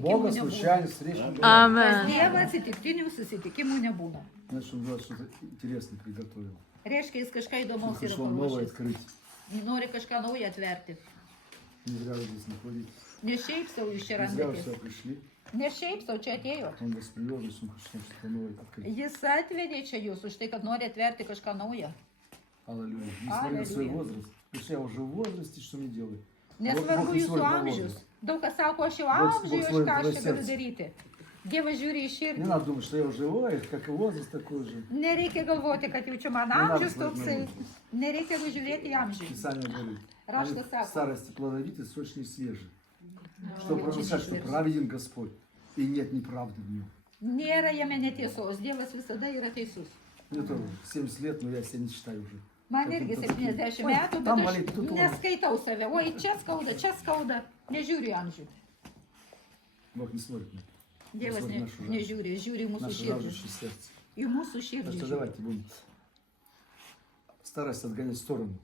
Бога случайно встреч не бывает. Pas Amen. Dievą atsitiktinių susitikimų nebūna. Значит, он Влад что-то интересное приготовил. Reiškia, jis kažką Он įdomaus yra пришел новое paruošęs. открыть. Nori kažką naują atverti. Не зря вы здесь находитесь. Ne šiaip savo jūs čia Не зря вы randatės. сюда пришли. Ne šiaip savo čia atėjot. Он вас привел, значит, он хочет что-то новое открыть. Jis atvedė čia jūs už tai, kad nori atverti kažką naują. Аллилуйя. Несмотря на свой Аллилуйя. возраст. Потому что я уже в возрасте, что мне делать? Nesvarbu Бог не jūsų смотрит на amžius. возраст. Daug kas sako, aš jau Bog amžiui, aš svoji ką aš tvoje čia galiu serce. daryti. Dievas žiūri į Не širdį. надо думать, что я уже, ой, как и возраст такой же. Nereikia galvoti, kad jau čia man Nenada amžius svarbu toksai. būti. Nereikia žiūrėti į amžių. Писание говорит. Raštas Они в sako. старости плодовиты, сочные и свежие. Что Очень провозглашать, что свежие. праведен Господь. И нет неправды в нем. Nėra jame netiesos. Dievas visada yra teisus. Мне тоже 70 лет, но я себя не считаю уже. Man Как irgi это 70 Ой, metų, там bet болит, aš тут neskaitau save. Oi, čia skauda. Nežiūriu į amžių. Бог не смотрит на Dievas смотрит нашу жажду. nežiūri, žiūri į mūsų Наше širdį. жаждущее сердце. Į mūsų Так širdį. что žiūri. давайте будем старость отгонять в сторону.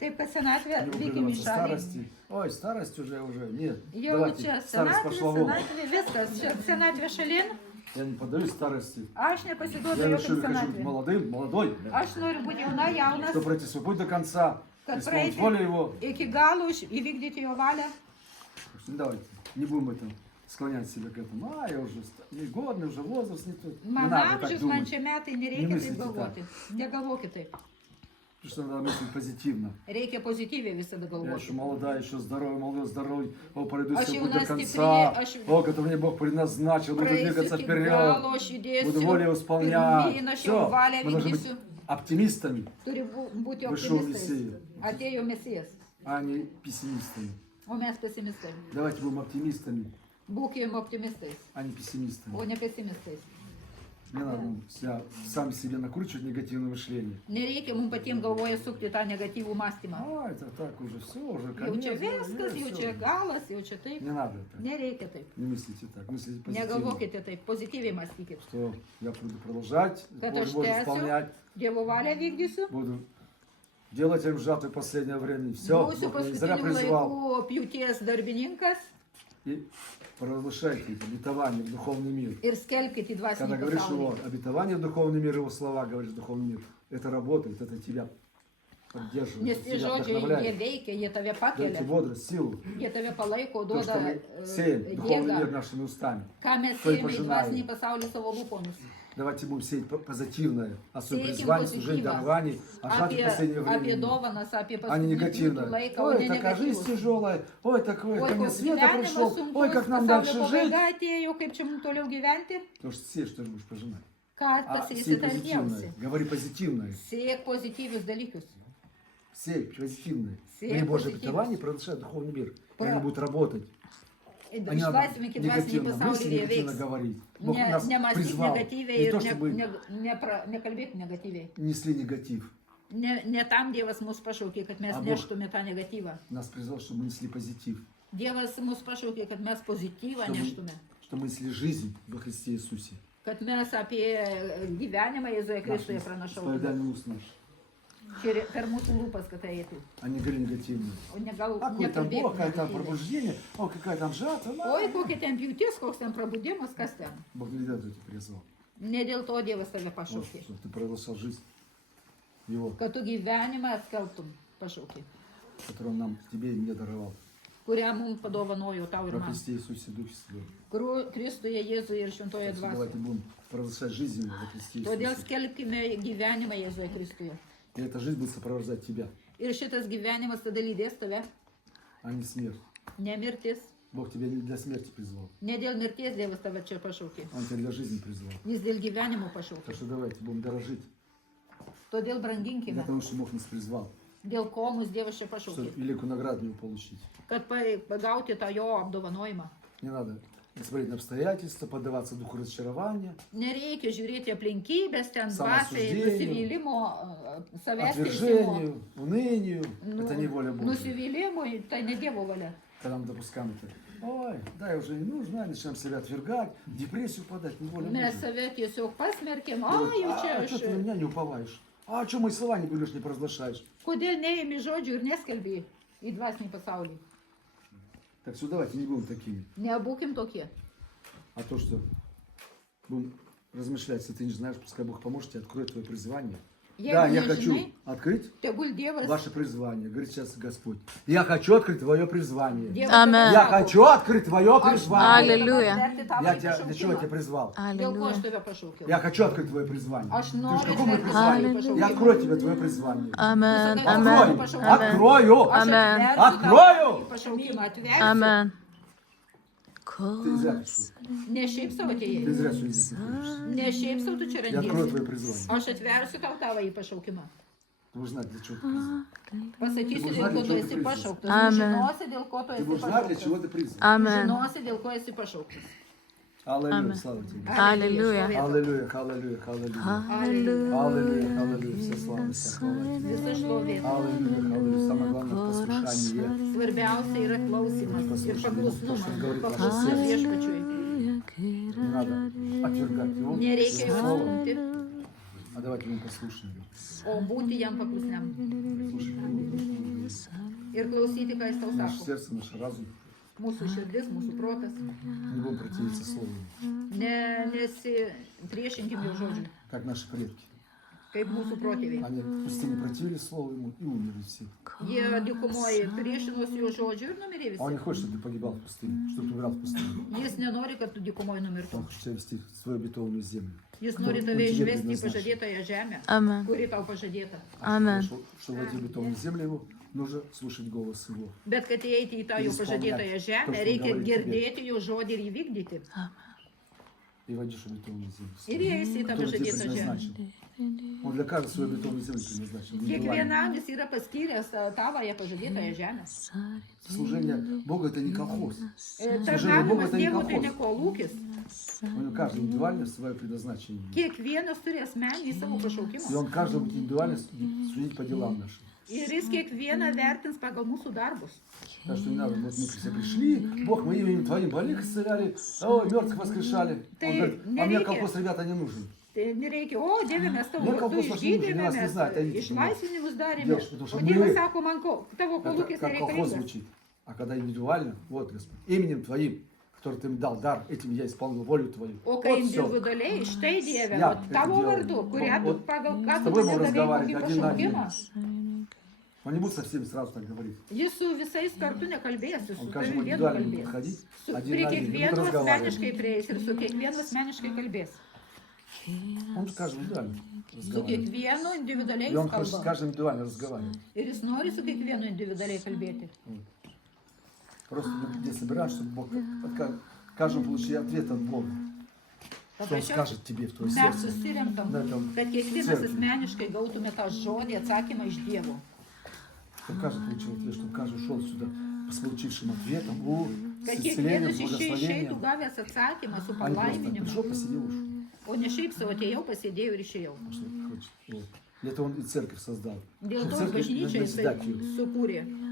Taip, kad senatvė Не veikiam į предаваться šalį. старости. Ой, старость уже. Нет. Jau Давайте, čia старость пошла вон. senatvė, viskas. Čia senatvė šalin. Я не поддаюсь старости. Aš nepasiduodu Я решил, jokiam хочу быть senatvė. молодым, молодой. Aš noriu būti jauna, jaunas, Чтобы пройти свой путь до конца. kad Исполнить praeiti волю Его. iki galo įvykdyti jo valią. Так что давайте, не будем это склонять себя к этому. Я уже негодный, уже возраст не тот. Не Man надо так amžius, man думать. čia metai, nereikia Nemyslite taip galvoti. Negalvokit taip. Потому что надо мыслить позитивно. Reikia pozityviai visada Я еще galvoti. молодая, еще здоровый, молодой, здоровый. О, пройду А все еще путь у до нас конца. теперь, О, который мне Бог предназначил. Буду двигаться Praeisiu iki вперед. galo, aš judėsiu. Буду волю исполнять. Pirmyn aš Все, jo valią мы должны быть vykdysiu. оптимистами, Turi būti Вышел optimistais. Мессия. Atėjo mesijas, а не пессимистами. o mes pesimistai. Давайте будем оптимистами, Būkime optimistais, а не пессимистами. o ne pesimistais. Не надо сам себе накручивать негативное мышление. Nereikia mums patiems galvoje sukti tą negatyvų mąstymą. Это так уже все, уже Jau конец. čia viskas, jau всё. čia galas, jau čia taip. Не надо это. Nereikia taip. Не мыслите так, мыслите позитивно. Negalvokite taip, pozityviai mąstykit. Что я буду продолжать, Kad Божью aš волю tęsiu, исполнять, Dievo valią vykdysiu. буду делать им жатвы в последнее время. Все, Būsiu Бог меня не зря paskutinių призвал. laikų pjūties darbininkas И провозглашайте это обетование в духовный мир. ir skelbkite į Когда dvasinį говоришь его pasaulį. обетование в духовный мир, его слова говоришь в духовный мир, это работает, это тебя поддерживает, Nes это tie тебя žodžiai, jie вдохновляет, veikia, jie tave дает pakelia, тебе бодрость, силу. jie tave palaiko, То, что duoda мы сеем духовный мир jėgą. нашими устами. Ką mes to i siejame į pažinajame. dvasinį pasaulį savo lūpomis. Давайте будем сеять позитивное, о своем Сеятим призвании, служении, позитива. даровании, а жать в последнее Apie время. dovanas, apie А не paskutinį негативное. laiką, o Ой, ne такая жизнь negatyvus. тяжелая, ой, такой, Oi, конец koks света gyvenimas пришел, ой, sunkus, как нам pasaulio дальше жить. pabaiga atėjo, kaip čia mums toliau gyventi. Потому что сеешь, что же будешь пожинать. Ką А pasėsi сей tą позитивное, jausi. говори позитивное, Siek pozityvius dalykus. сей позитивное. Сей Говори Божье позитивное. обетование, продолжай духовный мир. И Про- они будут работать. А не надо Išlaisvinkit dvasinį негативно pasaulį мысли, ir jie негативно veiks. говорить. Бог нас Nemąstyk призвал negatyviai не ir то, чтобы nekalbėk negatyviai. несли негатив. Ne tam Dievas mus pašaukė, kad mes Abu. neštume tą negatyvą. Нас призвал, чтобы мы несли позитив. Dievas mus pašaukė, kad mes pozityvą Чтобы, neštume. что мы несли жизнь во Христе Иисусе. Kad mes apie gyvenimą Jėzuje Kristuje pranašautume. Исповедание уст наш. Per mūsų lūpas, kad tai eitų. А не говори негативно. O ne gal А какой там Бог, какое там nekalbėk. пробуждение, о, какая там жатва. Oi, kokia ten pjūtis, koks ten prabudimas, kas ten. Бог не для этого тебя призвал. Ne dėl to Dievas tave Вот, pašaukė. что ты провозглашал жизнь Его, Kad tu gyvenimą skelbtum pašaukė. которую Он нам, тебе не даровал. Kurią mums padovanojo tau ir Во man. Христе Иисусе Дух Святой. Kristuje, Jėzuje ir Šventoje Так что давайте Dvasioje. будем провозглашать жизнь Его во Христе Todėl Иисусе. skelbkime gyvenimą Jėzuje Kristuje. И эта жизнь будет сопровождать тебя, Ir šitas gyvenimas tada lydės tave. а не смерть. Ne mirtis. Бог тебя не для смерти призвал. Ne dėl mirties Dievas tave čia pašaukė. Он тебя для жизни призвал. Jis dėl gyvenimo pašaukė. Так что давайте будем дорожить. Todėl Для branginkime. того, что Бог нас призвал. Dėl ko mus Dievas čia Чтобы pašaukė. великую награду его получить. Kad pagauti tą jo apdovanojimą. Не надо смотреть на обстоятельства, поддаваться духу разочарования, Nereikia žiūrėti aplinkybės, ten dvasiai, Самоосуждению, nusivylimo, savęs teisimo, отвержению, унынию. Это не воля Божья. nusivylimui, tai ne Dievo valia. Когда мы допускаем это. Ой, да, я уже не нужна, начинаем себя отвергать, в депрессию впадать, не воля Mes Божья. save tiesiog pasmerkėm, o jau čia что ты на aš. меня не уповаешь? А что мои слова не говоришь, не провозглашаешь? Kodėl neėmi žodžių ir neskelbė į dvasinį pasaulį? Так что давайте не будем такими. Nebūkim tokie. А то, что будем размышлять, если ты не знаешь, пускай Бог поможет тебе откроет твое призвание. Jeigu Да, я nežinai, хочу открыть tegul Dievas. ваше призвание. Говорит сейчас Господь. Я хочу открыть твое призвание. Dievas Amen. tave Я sako, хочу открыть твое aš призвание. noriu Аллилуйя. atverti tavo Я тебя, для чего я тебя pašaukimą. призвал? Dėl ko aš Аллилуйя. tave pašaukiau? Я хочу открыть твое призвание. Aš Ты же noriu какому atverti призванию? tavo Аллилуйя. Я pašaukimą. открою тебе твое призвание. Amen. Visada Amen. tavo pašaukimą. Открою! Aš Amen. atversiu Открою! tavo pašaukimą, atversiu. Amen. Ты зря пришел. Ne šiaip savo Ты atėjai. зря сегодня здесь находишься. Ne šiaip savo tu čia Я открою randiesi. твое призвание. Aš atversiu tau tavo į pašaukimą. Ты будешь знать, для чего ты призван. Pasakysiu, Tu dėl žinai, ko dėl tu ko esi tu pašauktas. Amen. Žinosi, dėl ko tu Ты esi будешь знать, для чего pašauktas. ты призван. Amen. Žinosi, dėl ko esi pašauktas. Аллилуйя, Amen. слава тебе. Аллилуйя. Šlovė tau. Аллилуйя, аллилуйя, аллилуйя. Аллилуйя. Аллилуйя, аллилуйя. Вся слава, вся хвала. Visa šlovė. Аллилуйя, аллилуйя. Самое главное послушание. Svarbiausia yra klausimas ir paklusnumas. Paklusnumas viešpačiui. Не надо отвергать его. Nereikia jo Слово. stumti, А давайте мы послушаем. o būti jam paklusniam. Слушай, Ir klausyti, ką jis tau наше sako. сердце, наш разум. Mūsų širdis, mūsų protas. Не будем противиться Слову, Nesipriešinkim jo žodžiui, как наши предки. kaip mūsų protėviai. Они в пустыне противились Слову ему и умерли все. Jie dykumoje priešinosi jo žodžiui ir numirė А он не visi. хочет, чтобы ты погибал в пустыне, чтобы ты умирал в пустыне. Jis nenori, kad tu dykumoje numirtum. Он хочет тебя вести в свою обетованную землю. Jis nori Он tave тебе išvesti į предназначен. pažadėtąją žemę, Amen. kuri tau pažadėta. Amen. Чтобы войти в обетованную землю его, нужно слушать голос его. Bet kad įeiti į tą jo pažadėtąją žemę, reikia girdėti jo žodį ir įvykdyti. И войдешь в обетованную землю. Ir įeisi į tą Который тебе pažadėtą žemę. предназначен. Он для каждой свою обетованную землю предназначен. Индивидуально. Kiekvienam jis yra paskyręs tavoje pažadėtąją žemę. Служение Богу это не колхоз. Tarnavimas Dievui tai ne kolūkis. У него каждый индивидуально свое предназначение. Kiekvienas turi asmenį savo И pašaukimą. он каждому будет индивидуально судить по делам нашим. Ir jis kiekvieną vertins pagal mūsų darbus. Так что не надо, вот мы все пришли, Бог, мы именем Твоим больных исцеляли, ой, мертвых воскрешали. Ты Он говорит, не а мне верите? колхоз, ребята, не нужен. Tai nereikia, o Dieve, mes tavo Nieko vardu bus, aš nežinau, išgydėme, nes mes neznate, eikite. išlaisvinimus darėme. Dievs, потому что O Dievas мы- sako, man tavo Это kolūkis как колхоз nereikalingas. звучит. А когда индивидуально, вот, Господь, именем Твоим, который Ты мне дал дар, этим я исполнил волю Твою. O kai Вот все. individualiai, štai Dieve, Ja, o tavo это vardu, делаем. kurią tu Вот pagal с ką tu тобой man будем davai разговаривать kokį один на один. pašaukimą. Он не будет со всеми сразу так говорить. Jis su visais kartu nekalbės, Он su каждому tavim vienu индивидуально будет kalbės. подходить, Su, один prie на один, и будет kiekvieno разговаривать. asmeniškai prieis ir su kiekvienu asmeniškai kalbės. Он с каждым индивидуально Su разговаривает. kiekvienu individualiai И он jis хочет с kalba. каждым индивидуально разговаривать. Ir jis nori su kiekvienu individualiai kalbėti. Просто мы где собираемся, чтобы Бог каждому получить ответ от Бога. Что Он Paprašiau, скажет тебе в твое mes сердце. susirinkam, На этом kad kiekvienas церкви. asmeniškai gautume tą žodį, atsakymą iš Dievo. Чтобы каждый получил ответ, чтобы каждый ушел сюда с получившим ответом, с Kad исцелением, kiekvienas с iš čia išeitų благословением. gavęs atsakymą su А не просто palaiminimu. пришел, посидел, ушел. O ne šiaip savo atėjau, pasėdėjau ir išėjau. А что он хочет? Вот. Для этого Он и церковь создал. Dėl Чтобы to церковь bažnyčia назидать jisai ее, sukūrė,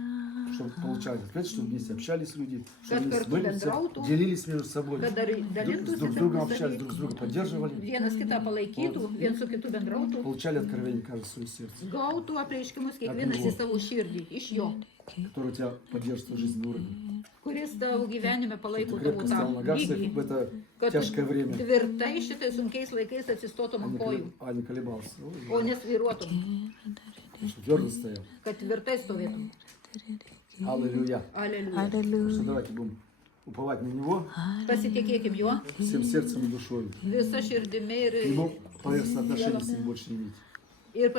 чтобы получали ответ, чтобы вместе общались люди, Kad чтобы kartu были все, bendrautų, делились между собой, kad dalintųsi друг с другом общались, друг с другом поддерживали, vienas kitą palaikytų, viens su kitu bendrautų, получали откровение каждое в свое сердце, gautų apreiškimus kiekvienas į savo širdį, iš jo, которое тебя поддержит в жизненный уровень. kuris tavo gyvenime Ты palaiko tavo крепко стал tą на ногах своих lygį, в это kad tu тяжкое время, tvirtai šitais sunkiais laikais atsistotum ant kojų, не колебался, o nesviruotum, что твердо стоял. kad tvirtai stovėtum. Аллилуйя. Aleliuja. Так что Аллилуйя. давайте будем уповать на Него Pasitikėkim juo всем сердцем и душой. visą širdimi Не будем поверхностно отношения с Ним больше иметь. ir Если Он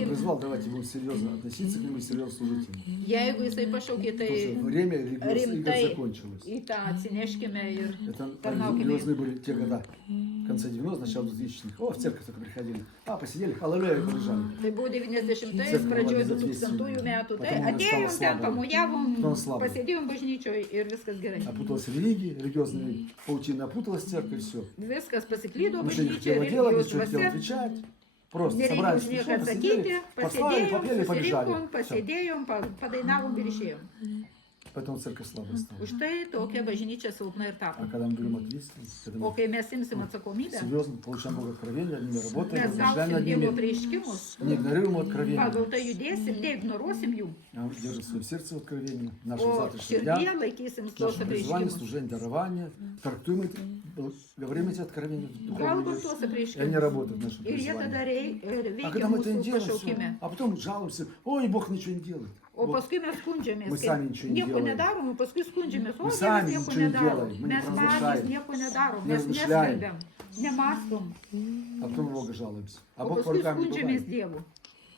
pasistengim, призвал, давайте будем серьезно относиться к Нему и серьезно служить Ему. jeigu jisai pašaukė, Потому что tai время религиозных игр rimtai закончилось. į tą atsineškime ir Это tarnaukime. религиозные были те года, в конце 90-х, начало 2000-х. О, в церковь только приходили. Посидели, аллилуйя, и побежали. Tai buvo 90-ais, Cerkvė pradžioje labai 2000 metų. Tai Потом atėjom stalo ten, slabo. pamojavom, Потом slabo. pasėdėjom bažnyčioje ir viskas gerai. Опуталась в религии, религиозные паутины, опуталась церковь, все. Viskas pasiklydo Ничего не bažnyčioje, хотела делать, religijos ничего не хотела dvasia. отвечать. Просто Nereikia собрались, už пришли, nieką посидели, atsakyti, послали, pasėdėjom, попели и побежали. susirinkom, Всё. pasėdėjom, padainavom ir išėjom. Поэтому церковь слабая стала. Už tai tokia bažnyčia silpna ir А tapo. когда мы берем ответственность, когда O мы kai mes imsim atsakomybę, серьезно получаем Бога откровения, над ними работаем, mes размышляем над gausim Dievo ними, prieškimus, не игнорируем откровения, pagal tai judėsim, neignoruosim jų, а держим свое сердце в откровении, нашего o завтрашнего širdyje дня, laikysim tuos наше призвание, prieškimus. служение, дарование, трактуем эти, говорим эти откровения в духовном Kalbam мире, tuos и они prieškimus. работают в нашем Ir jie tada призвании. А veikia когда мы это не mūsų делаем, pašaukime. всё, а потом жалуемся, ой, Бог ничего не делает. O Вот. paskui mes skundžiamės, Мы kai сами ничего не nieko делаем. nedarom, o paskui skundžiamės, o Мы Dievas сами nieko ничего не nedaro. делаем, мы не Mes patys провозглашаем, nieko nedarom, не mes размышляем. neskelbiam, nemastom, А потом на Бога жалуемся. А o Бог по paskui рукам не skundžiamės бывает. Dievu.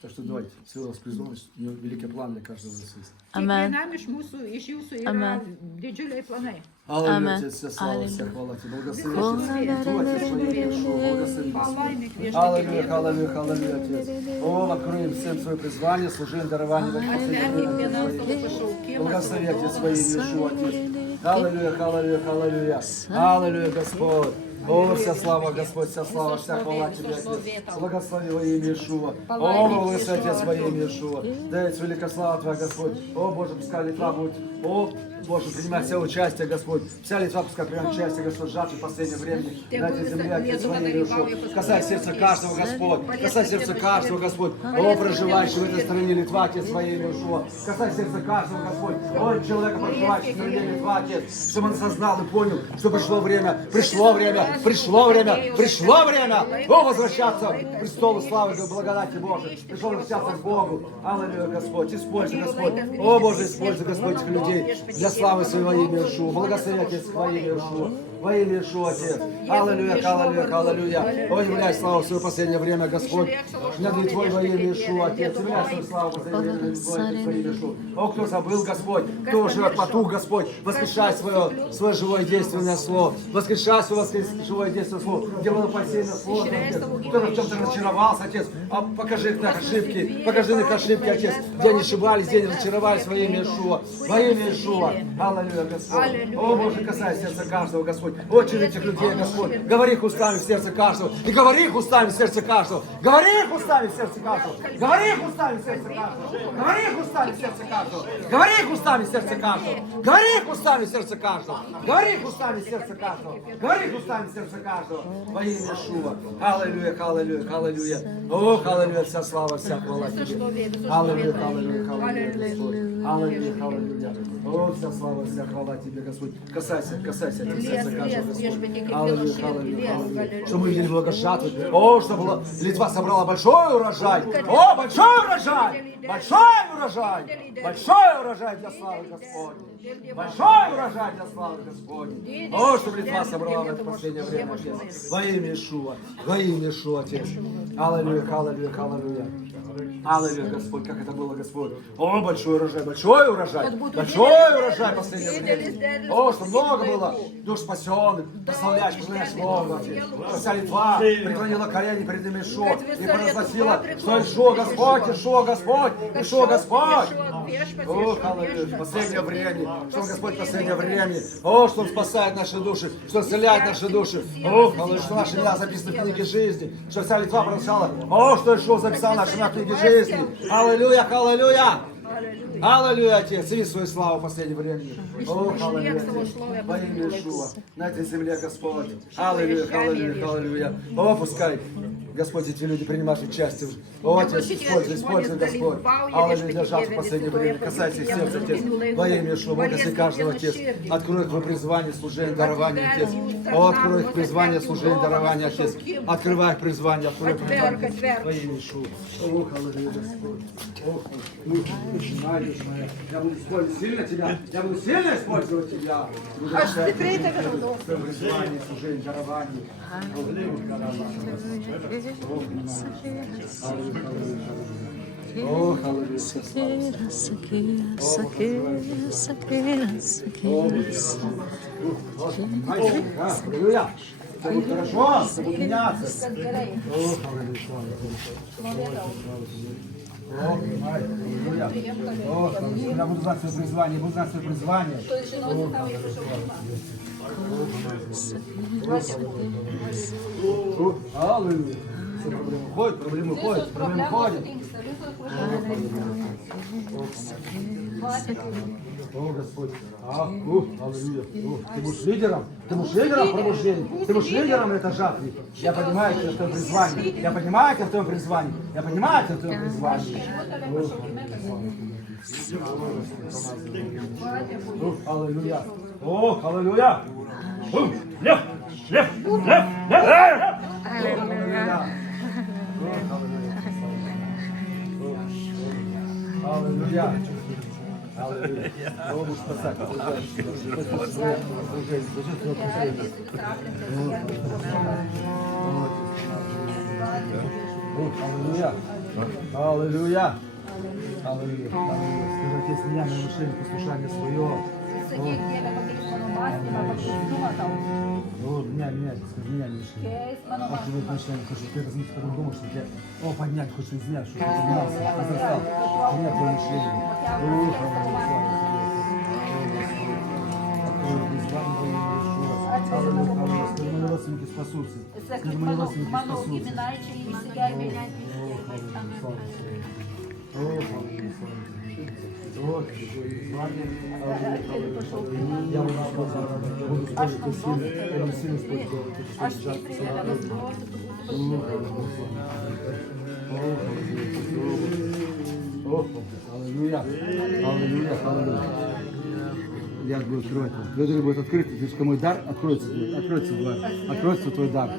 Так что давайте, все у вас призваны, у него великий план для каждого из вас есть. Amen. Kiekvienam iš mūsų, iš jūsų yra Amen. didžiuliai planai. Аллилуйя, Amen. Отец, вся слава, вся Аллилуйя. хвала Тебе. Visa Благослови šlovė, Отец, Твой Отец, Твоей Иешуа, благослови Господь. palaimink viešpatie Аллилуйя, Dievą. аллилуйя, аллилуйя, Отец. О, откроем всем свое призвание, служение, дарование. Atverk kiekvienam savo pašaukimą, Благослови savo Отец своей dovaną. Иешуа, Отец. Аллилуйя, аллилуйя, аллилуйя. Аллилуйя, Господь. О, вся слава, Господь, вся слава, вся хвала Тебе, Отец. Благослови во имя Иешуа. О, благослови Отец во имя Иешуа. Дай великая слава Твоя, Господь. О, Боже, пускай Литва будет. О, Боже, принимай все участие, Господь. Вся Литва пускай примет участие, Господь, сжатый в последнее время. На этой земле, Отец, во имя Иешуа. Касай сердца каждого, Господь. Касай сердца каждого, Господь. О, проживающий в этой стране Литва, Отец, во имя Иешуа. Касай сердца каждого, Господь. О, человека, проживающего в стране Литва, Отец. Чтобы он осознал и понял, что пришло время, пришло время, пришло время, пришло время. О, возвращаться к престолу славы, к благодати Божией. Пришло возвращаться к Богу. Аллилуйя, Господь. Используй, Господь. О, Боже, используй, Господь, этих людей для славы своего имя Иешуа. Благослови, Отец, во имя Иешуа. Во имя Иешуа, Отец. Аллилуйя, аллилуйя, аллилуйя. О, являй славу в свое последнее время, Господь. Над Литвой во имя Иешуа, Отец. Являй свою славу в последнее время, Господь, во имя Иешуа. О, кто забыл, Господь, кто уже потух, Господь, воскрешай свое живое действенное слово. Воскрешай свое живое действенное слово. Где было посеяно слово, Отец. Кто-то в чем-то разочаровался, Отец. А покажи их ошибки, покажи их ошибки, Отец. Где они ошибались, где они разочаровались во имя Иешуа. Во имя Иешуа. Аллилуйя, Господь. О, Боже, касай сердца каждого, Господь. О, через этих людей, Господь. Говори их устами в сердце каждого. И говори их устами в сердце каждого. Говори их устами в сердце каждого. Говори их устами в сердце каждого. Говори их устами в сердце каждого. Говори их устами в сердце каждого. Говори их устами в сердце каждого. Говори их устами в сердце каждого. Говори их устами в сердце каждого. Во имя Иешуа. Аллилуйя, аллилуйя, аллилуйя. О, аллилуйя, вся слава, вся хвала Тебе. Аллилуйя, аллилуйя, аллилуйя, Господь. Аллилуйя, аллилуйя. О, вся слава, вся хвала Тебе, Господь. Касайся, касайся этим сердца каждого, Господь. Аллилуйя, аллилуйя, аллилуйя. Чтобы мы видели много жатвы. О, чтобы Литва собрала большой урожай. О, большой урожай! Большой урожай! Большой урожай для славы Господней! Большой урожай для славы Господней! О, чтобы Литва собрала в это последнее время, Отец! Во имя Иешуа! Во имя Иешуа, Отец! Аллилуйя, аллилуйя, аллилуйя! Аллилуйя, Господь, как это было, Господь! О, большой урожай, большой урожай! Большой урожай в последнее время! О, что много было душ спасенных! Прославляешь, прославляешь Слово, Отец! Вся Литва преклонила колени перед ним Иешуа и провозгласила, что Иешуа Господь, Иешуа Господь! Иешуа Господь! О, аллилуйя, в последнее время, что Он Господь в последнее время, о, что Он спасает наши души, что Он исцеляет наши души, о, аллилуйя, что наши имена записаны в книге жизни, что вся Литва прочитала, о, что Иешуа записал наши имена в книге жизни, аллилуйя, аллилуйя! Аллилуйя, Отец, яви свою славу в последнее время. О, аллилуйя, Отец, во имя Иешуа, на этой земле, Господь. Аллилуйя, аллилуйя, аллилуйя. О, пускай, Господь, эти люди принимают участие. О, Отец, используй, Господь. Аллилуйя, для жатвы в последнее время. Касайся их сердца, Отец, во имя Иешуа, благослови каждого, Отец. Открой их призвание, служение, дарование, Отец. О, открой их призвание, служение, дарование, Отец. Открывай их призвание, открой их призвание. Во имя Иешуа. О, аллилуйя, Господь. О, начинаешь моя. Я буду использовать сильно тебя. Я буду сильно использовать тебя. Аж tikrai tave naudosiu. Призвание, служение, дарование. О, аллилуйя, вся слава. Аллилуйя. Все будет хорошо, все будет меняться. О, аллилуйя, слава. О, аллилуйя. О, я буду знать свое призвание, буду знать свое призвание. Аллилуйя. Все проблемы уходят, проблемы уходят, проблемы уходят. О, Господь. Аллилуйя. Ты будешь лидером? Ты будешь лидером пробуждения? Ты будешь лидером этой жатвы? Я понимаю, ты в твоем призвании. Я понимаю, ты в твоем призвании. Я понимаю, ты в твоем призвании. Аллилуйя. О, аллилуйя. Лев, лев, лев, лев. Аллилуйя. Аллилуйя. Аллилуйя. Кого будешь спасать? Аллилуйя. Аллилуйя. Аллилуйя. Скажи, Отец, меня на нарушение послушания свое. Меня, скажи, меня не мешай. Ах, ты отношения, хочу, ты размыть, потом думал, что я, поднять, хочу извиняться, что ты извинялся, что застал. У меня твое мышление. Скажи, мои родственники спасутся. Скажи, мои родственники спасутся. Я буду спорить, ты сильно, я буду сильно спорить. Аллилуйя, аллилуйя, аллилуйя. Я буду открывать. Твой дверь будет открыт, ты мой дар, откроется твой дар.